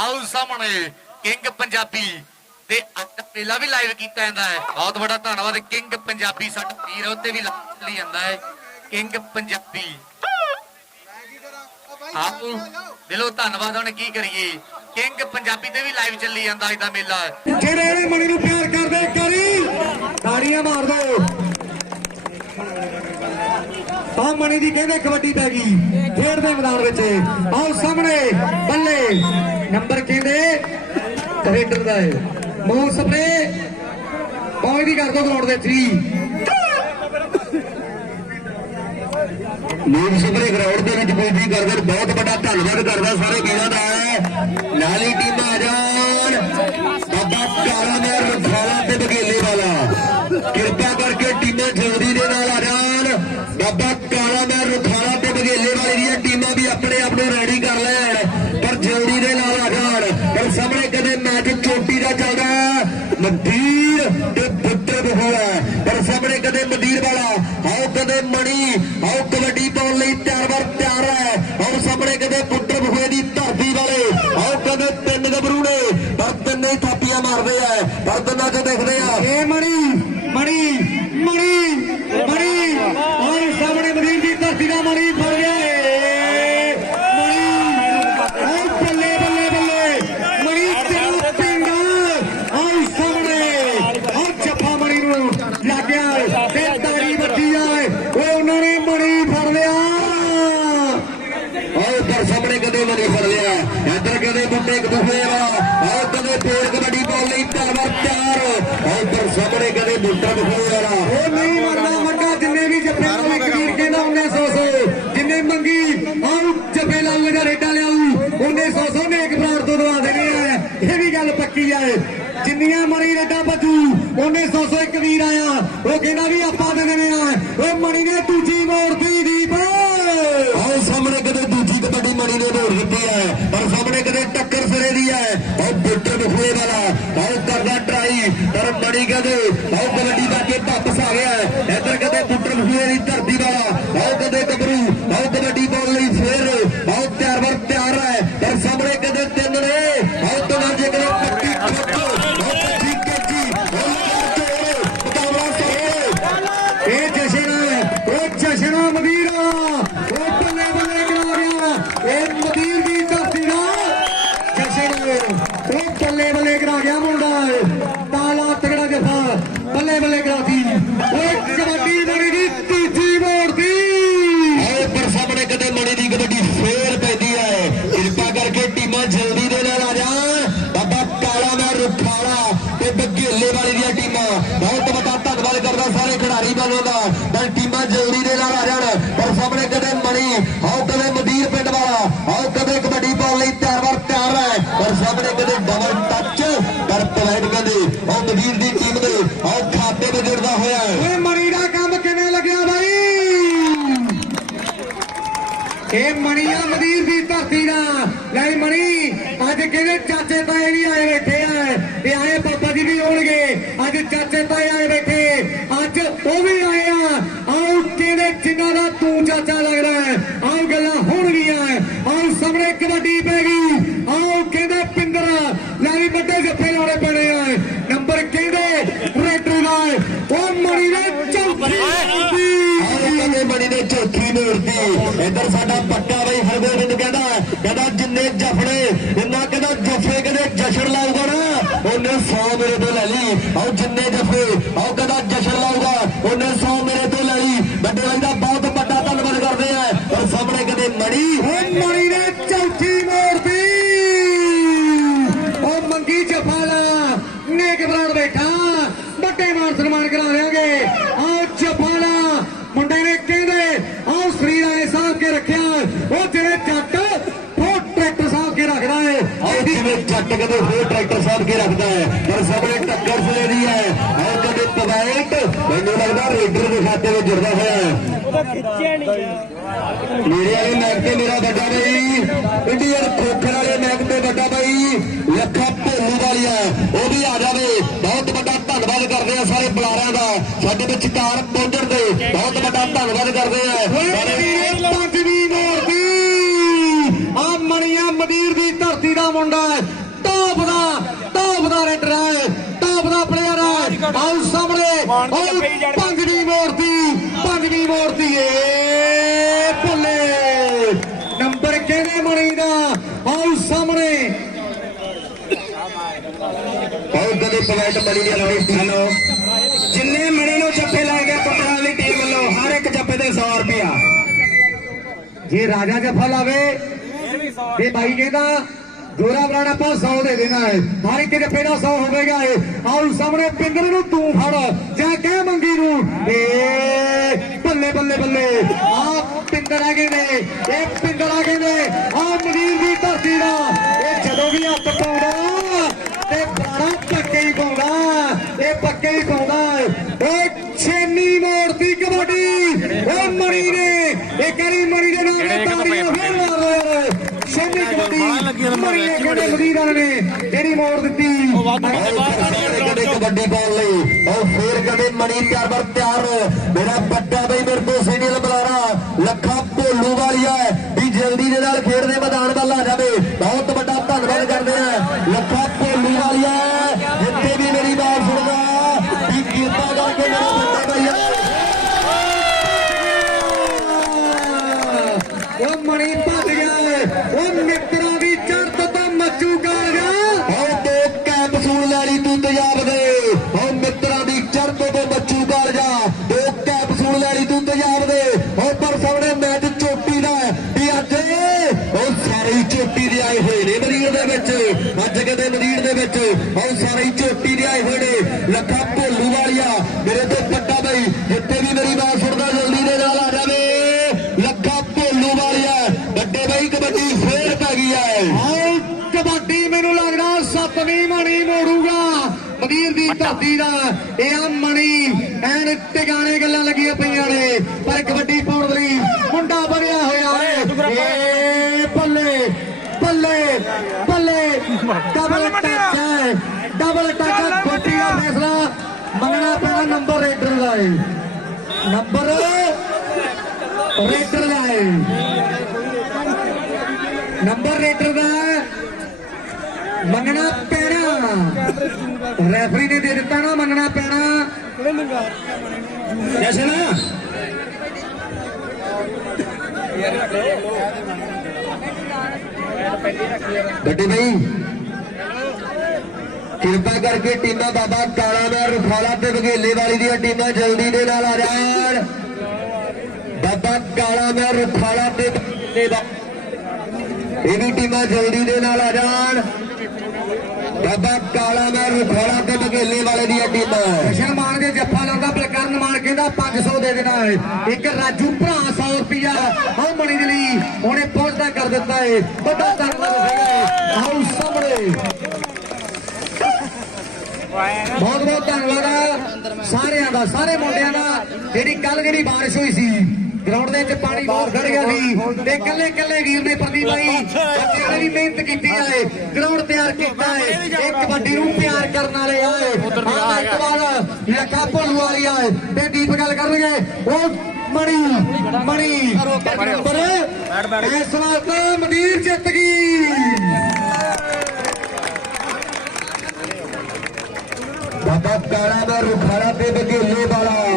ਆਓ ਸਾਹਮਣੇ ਕਿੰਗ ਪੰਜਾਬੀ ਤੇ ਅੱਜ ਮੇਲਾ ਵੀ ਲਾਈਵ ਕੀਤਾ ਜਾਂਦਾ ਹੈ। ਬਹੁਤ ਬੜਾ ਧੰਨਵਾਦ, ਕਿੰਗ ਪੰਜਾਬੀ ਸਾਡਾ ਵੀਰ ਉੱਤੇ ਵੀ live ਜਾਂਦਾ ਹੈ। ਕਿੰਗ ਪੰਜਾਬੀ। ਆਓ, ਦਿਲੋਂ ਧੰਨਵਾਦ, ਹੁਣ ਕੀ ਕਰੀਏ? ਕਿੰਗ ਪੰਜਾਬੀ ਤੇ ਵੀ ਲਾਈਵ ਚੱਲੀ ਜਾਂਦਾ ਅੱਜ ਦਾ ਮੇਲਾ। ਜਿਹੜੇ ਇਹਨੇ ਮਣੀ ਨੂੰ ਪਿਆਰ ਕਰਦੇ ਕਰੀ ਤਾੜੀਆਂ ਮਾਰ ਦੋ ਆ ਦੀ ਕਹਿੰਦੇ ਕਬੱਡੀ ਪੈ ਗਈ। ਖੇਡ ਦੇ ਮੈਦਾਨ ਵਿੱਚ। ਆਓ ਸਾਹਮਣੇ, ਬੱਲੇ। ਨੰਬਰ ਕਹਿੰਦੇ ਰੇਡਰ ਦਾ ਹੈ। ਮੂੰਹ ਸਪਰੇ ਬੋਈ ਦੀ ਕਰ ਦੋ ਗਰਾਊਂਡ ਦੇ 3 ਲੋਕ ਸਭਰੇ ਗਰਾਊਂਡ ਦੇ ਵਿੱਚ ਬੇਨਤੀ ਕਰਦੇ, ਬਹੁਤ ਵੱਡਾ ਧੰਨਵਾਦ ਕਰਦਾ ਸਾਰੇ ਵੀਰਾਂ ਦਾ। ਨਾਲੀ ਟੀਮ ਆ ਜਾਣ। ਬਾਬਾ ਕਾਲਾ ਨੇ ਰਖਾਲਾ ਤੇ ਬਗੇਲੇ ਵਾਲਾ। ਕਿਰਪਾ ਕਰਕੇ ਟੀਮਾਂ ਆਓ ਕਦੇ ਮਣੀ ਆਓ ਕਬੱਡੀ ਪਾਉਣ ਲਈ ਤਿਆਰ ਵਰ ਤਿਆਰ ਹੈ ਆਓ ਸਾਹਮਣੇ ਕਦੇ ਪੁੱਤਰ ਹੋਏ ਦੀ ਧਰਤੀ ਵਾਲੇ ਆਓ ਕਦੇ ਤਿੰਨ ਗੱਭਰੂ ਨੇ ਪਰ ਤਿੰਨੇ ਹੀ ਥਾਪੀਆਂ ਮਾਰਦੇ ਆ ਪਰ ਤਿੰਨਾਂ ਚ ਦੇਖਦੇ ਆ ਏ ਮਣੀ ਮਣੀ ਮਣੀ ਮਣੀ ਆਹ ਸਾਹਮਣੇ ਮਦੀਰ ਦੀ ਧਰਤੀ ਦਾ ਮਣੀ ਫੜ ਗਿਆ ਏ ਮਣੀ ਆਹ ਬੱਲੇ ਬੱਲੇ ਬੱਲੇ ਮਣੀ ਤੇਰਾ ਪਿੰਡ ਆਹ ਸਾਹਮਣੇ ਆਹ ਜੱਫਾ ਮਣੀ ਨੂੰ ਲੱਗਿਆ ਤੇ ਤਾੜੀ ਵੱਜੀ ਆ ਉਹ ਉਹਨਾਂ ਨੇ ਮਣੀ ਫੜ ਲਿਆ ਆਓ ਪਰ ਸਾਹਮਣੇ ਕਦੇ ਮਣੀ ਫੜ ਲਿਆ ਇੱਧਰ ਕਦੇ ਮੁੰਡੇ ਇੱਕ ਦੂਸਰੇ ਵਾ ਆਓ ਕਦੇ ਫੇਰ ਕਬੱਡੀ ਪਾਉਣ ਲਈ ਤਿਆਰ ਵਰ ਤਿਆਰ ਪਰ ਸਾਹਮਣੇ ਕਦੇ ਮੁੰਡਾ ਬਖੋਏ ਵਾਲਾ ਉਹ ਨਹੀਂ ਮਰਦਾ ਮੱਗਾ ਜਿੰਨੇ ਵੀ ਜੱਫੇ ਲਾਲ ਕਬੀਰ ਕਹਿੰਦਾ ਉਹਨੇ ਸੌ ਸੌ। ਜਿੰਨੇ ਮੰਗੀ ਆਉ ਜੱਫੇ ਲਾਲ ਦਾ ਰੇਟਾ ਲਿਆਉ ਉਹਨੇ ਸੌ ਸੌ ਨੇਕ ਬਰਾੜ ਤੋਂ ਦਵਾ ਦੇਣੇ ਆ। ਇਹ ਵੀ ਗੱਲ ਪੱਕੀ ਆ। ਜਿੰਨੀਆਂ ਮਣੀ ਰੇਟਾ ਬਚੂ ਉਹਨੇ ਸੌ ਸੌ ਇੱਕ ਵੀਰ ਆਇਆ। ਉਹ ਕਹਿੰਦਾ ਵੀ ਆਪਾਂ ਦੇ ਦੇਣੇ ਆ। ਉਹ ਮਣੀ ਨੇ ਦੂਜੀ ਮੋੜਤੀ ਦੌੜ ਹੈ, ਪਰ ਸਾਹਮਣੇ ਕਦੇ ਟੱਕਰ ਸਿਰੇ ਦੀ ਹੈ। ਆਓ ਬੁੱਟਰ ਬਖੂਏ ਵਾਲਾ ਆਓ ਕਰਦਾ ਟਰਾਈ ਪਰ ਬੜੀ ਕਦੇ ਆਓ ਕਬੱਡੀ ਦਾ ਕੇ ਵਾਪਸ ਦਾ ਟੀਮਾਂ ਜਲਦੀ ਦੇ ਨਾਲ ਆ ਜਾਣ। ਪਰ ਸਾਹਮਣੇ ਕਦੇ ਮਣੀ ਆਓ ਕਦੇ ਮਦੀਰ ਪਿੰਡ ਵਾਲਾ, ਆਓ ਕਦੇ ਕਬੱਡੀ ਪਾਉਣ ਲਈ ਤਿਆਰ ਵਰ ਤਿਆਰ ਹੈ। ਪਰ ਸਾਹਮਣੇ ਕਦੇ ਡਬਲ ਟੱਚ ਪਰ ਪੁਆਇੰਟ ਕਦੇ ਆਓ ਮਦੀਰ ਦੀ ਟੀਮ ਦੇ, ਆਓ ਖਾਤੇ ਵਿੱਚ ਜੁੜਦਾ ਹੋਇਆ ਓਏ ਮਣੀ ਦਾ ਕੰਮ ਕਿਵੇਂ ਲੱਗਿਆ ਬਾਈ? ਇਹ ਮਣੀਆ ਮਦੀਰ ਦੀ ਧਰਤੀ ਦਾ। ਲੈ ਮਣੀ ਅੱਜ ਕਿਹੜੇ ਚਾਚੇ ਤਾਏ ਵੀ ਆਏ ਬੈਠੇ ਆ? ਇਹ ਆਏ ਪਾਪਾ ਜੀ ਵੀ ਹੋਣਗੇ ਅੱਜ ਚਾਚੇ ਤਾਏ ਆਏ ਬੈਠੇ। ਅੱਜ ਉਹ ਵੀ ਆਏ ਆ ਆਓ ਕਿਹੜੇ ਜਿਨ੍ਹਾਂ ਦਾ ਤੂੰ ਚਾਚਾ ਲੱਗਦਾ ਹੈ ਆਓ ਗੱਲਾਂ ਹੋਣਗੀਆਂ ਆਓ ਸਾਹਮਣੇ ਕਬੱਡੀ ਪੈ ਗਈ ਆਓ ਕਹਿੰਦੇ ਪਿੰਦਰ ਲੈ ਵੀ ਵੱਡੇ ਜੱਫੇ ਲਾਉਣੇ ਪੈਣੇ ਆ ਨੰਬਰ ਕਹਿੰਦੇ ਰੈਡਰ ਦਾ ਉਹ ਮਣੀ ਨੇ ਚੌਥੀ ਆਹ ਕਦੇ ਬੜੀ ਨੇ ਚੌਥੀ ਨੂਰਤੀ ਇੱਧਰ ਸਾਡਾ ਪੱਕਾ ਬਈ ਹਰਗੋਬਿੰਦ ਕਹਿੰਦਾ ਕਹਿੰਦਾ ਜਿੰਨੇ ਜਫੜੇ ਇੰਨਾ ਕਹਿੰਦਾ ਜਫੇ ਕਦੇ ਜਸ਼ਨ ਲਾਊਗਾ ਨਾ ਉਹਨੇ 100 ਮੇਰੇ ਤੋਂ ਲੈ ਲਈ ਆਓ ਜਿੰਨੇ ਜਫੇ ਆਓ ਕਹਿੰਦਾ ਜਸ਼ਨ ਲਾਊਗਾ ਉਹਨੇ 100 ਮੇਰੇ ਤੋਂ ਲੈ ਲਈ ਵੱਡੇ ਭਾਈ ਦਾ ਬਹੁਤ ਵੱਡਾ ਧੰਨਵਾਦ ਕਰਦੇ ਆ ਪਰ ਸਾਹਮਣੇ ਕਦੇ ਮੜੀ ਉਹ ਮਣੀ ਨੇ ਚੌਥੀ ਮੋੜਦੀ ਉਹ ਮੰਗੀ ਜਫਾਲਾ ਨੇਕ ਬਰਾੜ ਬੈਠਾ ਵੱਡੇ ਮਾਨ ਸਨਮਾਨ ਕਰਾ ਦੇਾਂਗੇ ਆਓ ਜਫਾਲਾ ਮੁੰਡੇ ਨੇ ਕਹਿੰਦੇ ਆਓ ਸਰੀਰ ਆਏ ਸਾਹਬ ਕੇ ਰੱਖਿਆ ਉਹ ਜਿਹੜੇ ਜੱਟ ਉਹ ਟਰੈਕਟਰ ਸਾਹਬ ਕੇ ਰੱਖਦਾ ਹੈ ਜਿਵੇਂ ਜੱਟ ਕਦੇ ਹੋਰ ਟਰੈਕਟਰ ਸਾਹਿਬ ਕੇ ਰੱਖਦਾ ਹੈ? ਪਰ ਸਾਹਮਣੇ ਟੱਕਰ ਸਲੇ ਦੀ ਹੈ। ਆਓ ਕਦੇ ਪਵਾਇਟ ਮੈਨੂੰ ਲੱਗਦਾ ਰੇਡਰ ਦੇ ਖਾਤੇ ਵਿੱਚ ਜੁੜਦਾ ਹੋਇਆ ਹੈ। ਮੇਰੇ ਵਾਲੇ ਮੈਚ ਤੇ ਮੇਰਾ ਵੱਡਾ ਬਈ ਇੰਡੀਅਨ ਖੋਖਰ ਵਾਲੇ ਮੈਚ ਤੇ ਵੱਡਾ ਬਈ ਲੱਖਾ ਭੋਲੂ ਵਾਲੀਆ ਉਹ ਵੀ ਆ ਜਾਵੇ। ਬਹੁਤ ਵੱਡਾ ਧੰਨਵਾਦ ਕਰਦੇ ਆ ਸਾਰੇ ਬੁਲਾਰਿਆਂ ਦਾ। ਸਾਡੇ ਵਿੱਚ ਕਾਰ ਪਹੁੰਚਣ ਦੇ ਬਹੁਤ ਵੱਡਾ ਧੰਨਵਾਦ ਕਰਦੇ ਆ। ਸਾਰੇ ਪੰਜਵੀਂ ਮੋੜਦੀ ਆ ਮਣੀਆਂ ਮਦੀਰ ਦੀ ਧਰਤੀ ਦਾ ਮੁੰਡਾ ਆਓ ਸਾਹਮਣੇ। ਆਓ ਪੰਗੜੀ ਮੋਰਤੀ ਪੰਗੜੀ ਮੋਰਤੀ ਜਿੰਨੇ ਮਣੀ ਨੂੰ ਜੱਫੇ ਲੈ ਗਏ ਪਟਿਆਲਾ ਦੀ ਟੀਮ ਵੱਲੋਂ ਹਰ ਇੱਕ ਜੱਫੇ ਦੇ 100 ਰੁਪਿਆ ਜੇ ਰਾਜਾ ਜੱਫਾ ਲਾਵੇ ਇਹ ਬਾਈ ਜੇ ਦਾ ਦੋਰਾ ਬਰਾੜਾ ਆਪਾਂ 100 ਦੇ ਦੇਣਾ ਹੈ। ਹਰ ਇੱਕ ਦੇ 100 ਹੋਵੇਗਾ ਇਹ। ਆਉ ਸਾਹਮਣੇ ਪਿੰਦਰ ਨੂੰ ਤੂੰ ਫੜ। ਜਾਂ ਕਹਿ ਮੰਗੀ ਨੂੰ ਏ ਬੱਲੇ ਬੱਲੇ ਬੱਲੇ। ਆ ਪਿੰਦਰ ਆ ਗਏ ਨੇ ਇਹ ਪਿੰਦਰ ਆ ਗਏ ਨੇ। ਆ ਮਦੀਰ ਦੀ ਧਰਤੀ ਦਾ। ਇਹ ਜਦੋਂ ਵੀ ਹੱਥ ਪਾਉਂਦਾ ਤੇ ਬਰਾੜਾ ਪੱਕੇ ਹੀ ਪਾਉਂਦਾ ਇਹ ਪੱਕੇ ਹੀ ਪਾਉਂਦਾ ਓ ਛੇਨੀ ਮੋੜਦੀ ਕਬੱਡੀ। ਓ ਮਣੀ ਨੇ ਇਹ ਕਰੀ ਮਣੀ ਦੇ ਨਾਲ ਇਹ ਤਾੜੀਆਂ ਫੇਰ ਮਾਰ ਰਹੇ ਛੇਨੀ ਕਿਹੜੇ ਨੇ? ਮੋੜ ਦਿੱਤੀ। ਕਦੇ ਕਬੱਡੀ ਪਾਉਣ ਲਈ। ਉਹ ਫੇਰ ਕਦੇ ਮਣੀ ਤਿਆਰ ਬਰ ਤਿਆਰ। ਮੇਰਾ ਵੱਡਾ ਬਈ ਮੇਰੇ ਤੋਂ ਸੀਨੀਅਰ ਬੁਲਾਰਾ। ਲੱਖਾ ਭੋਲੂ ਵਾਲੀਆ। ਵੀ ਜਲਦੀ ਦੇ ਨਾਲ ਖੇਡ ਵਿੱਚ ਅੱਜ ਕਦੇ ਮਰੀੜ ਦੇ ਵਿੱਚ ਉਹ ਸਾਰੇ ਚੋਟੀ ਦੇ ਆਏ ਹੋਏ ਨੇ। ਲੱਖਾ ਭੋਲੂ ਵਾਲੀਆ ਮੇਰੇ ਤੋਂ ਪੱਟਾ ਬਈ ਜਿੱਥੇ ਵੀ ਮੇਰੀ ਬਾਤ ਸੁਣਦਾ ਜਲਦੀ ਦੇ ਨਾਲ ਆ ਜਾਵੇ। ਲੱਖਾ ਭੋਲੂ ਵਾਲੀਆ ਵੱਡੇ ਬਈ ਕਬੱਡੀ ਫੇਰ ਪੈ ਗਈ ਹੈ ਆਓ ਕਬੱਡੀ ਮੈਨੂੰ ਲੱਗਦਾ ਸਤਵੀਂ ਮਣੀ ਮੋੜੂਗਾ। ਮਦੀਰ ਦੀ ਧਰਤੀ ਦਾ ਇਹ ਆ ਮਣੀ। ਐਨ ਟਿਕਾਣੇ ਗੱਲਾਂ ਲੱਗੀਆਂ ਪਈਆਂ ਨੇ ਪਰ ਕਬੱਡੀ ਪਾਉਣ ਲਈ ਮੁੰਡਾ ਬਣਿਆ ਹੋਇਆ ਹੈ ਏ ਬੱਲੇ ਬੱਲੇ ਬੱਲੇ ਡਬਲ ਟੱਚ ਹੈ। ਡਬਲ ਟੱਚ ਗੋਟੀ ਦਾ ਫੈਸਲਾ। ਮੰਗਣਾ ਪੈਣਾ ਨੰਬਰ ਰੇਡਰ ਦਾ ਹੈ ਨੰਬਰ ਰੇਡਰ ਦਾ ਹੈ ਨੰਬਰ ਰੇਟਰ ਦਾ ਮੰਗਣਾ ਪੈਣਾ। ਰੈਫਰੀ ਨੇ ਦੇ ਦਿੱਤਾ ਨਾ ਮੰਗਣਾ ਪੈਣਾ। ਜਸ਼ਨ ਗੱਡੀ ਬਈ ਕਿਰਪਾ ਕਰਕੇ ਟੀਮਾਂ ਬਾਬਾ ਕਾਲਾ ਦਾ ਰਫਾਲਾ ਤੇ ਬਘੇਲੇ ਵਾਲੀ ਦੀਆਂ ਟੀਮਾਂ ਜਲਦੀ ਦੇ ਨਾਲ ਆ ਜਾਣ। ਬਾਬਾ ਕਾਲਾ ਦਾ ਰਫਾਲਾ ਤੇ ਬਘੇਲੇ ਵਾ- ਇਹ ਵੀ ਟੀਮਾਂ ਜਲਦੀ ਦੇ ਨਾਲ ਆ ਜਾਣ। ਬਾਬਾ ਕਾਲਾ ਦਾ ਰਫਾਲਾ ਤੇ ਬਘੇਲੇ ਵਾਲੇ ਦੀਆਂ ਟੀਮਾਂ। ਜਸ਼ਨ ਮਾਨ ਦੇ ਜੱਫਾ ਲਾਉਂਦਾ, ਬਲਕਰਨ ਮਾਨ ਕਹਿੰਦਾ 500 ਦੇ ਦੇਣਾ ਹੈ। ਇੱਕ ਰਾਜੂ ਭਰਾ 100 ਰੁਪਿਆ ਆਹ ਮਣੀ ਦੇ ਲਈ ਉਹਨੇ ਪਹੁੰਚਦਾ ਕਰ ਦਿੱਤਾ ਹੈ। ਵੱਡਾ ਧੰਨਵਾਦ ਹੈਗਾ ਆਓ ਸਾਹਮਣੇ ਬਹੁਤ ਬਹੁਤ ਧੰਨਵਾਦ ਆ। ਸਾਰਿਆਂ ਦਾ ਸਾਰੇ ਮੁੰਡਿਆਂ ਦਾ। ਜਿਹੜੀ ਕੱਲ ਜਿਹੜੀ ਬਾਰਿਸ਼ ਹੋਈ ਸੀ ਗਰਾਊਂਡ ਦੇ ਵਿੱਚ ਪਾਣੀ ਬਹੁਤ ਖੜ ਗਿਆ ਸੀ। ਤੇ ਕੱਲੇ ਕੱਲੇ ਵੀਰ ਨੇ ਪ੍ਰਦੀਪ ਭਾਈ ਬੱਚਿਆਂ ਨੇ ਵੀ ਮਿਹਨਤ ਕੀਤੀ ਹੈ ਗਰਾਊਂਡ ਤਿਆਰ ਕੀਤਾ ਹੈ ਇਹ ਕਬੱਡੀ ਨੂੰ ਪਿਆਰ ਕਰਨ ਵਾਲੇ ਆਏ ਆਹ ਇੱਕ ਵਾਰ ਲੱਖਾ ਭੋਲੂ ਵਾਲੀ ਆਏ ਤੇ ਦੀਪ ਗੱਲ ਕਰਨਗੇ। ਉਹ ਮਣੀ ਮਣੀ। ਪਰ ਇਸ ਵਾਰ ਤਾਂ ਮਦੀਰ ਜਿੱਤ ਗਈ। ਕਾਲਾ ਦਾ ਰੁਖਾਲਾ ਤੇ ਬਘੇਲੇ ਵਾਲਾ।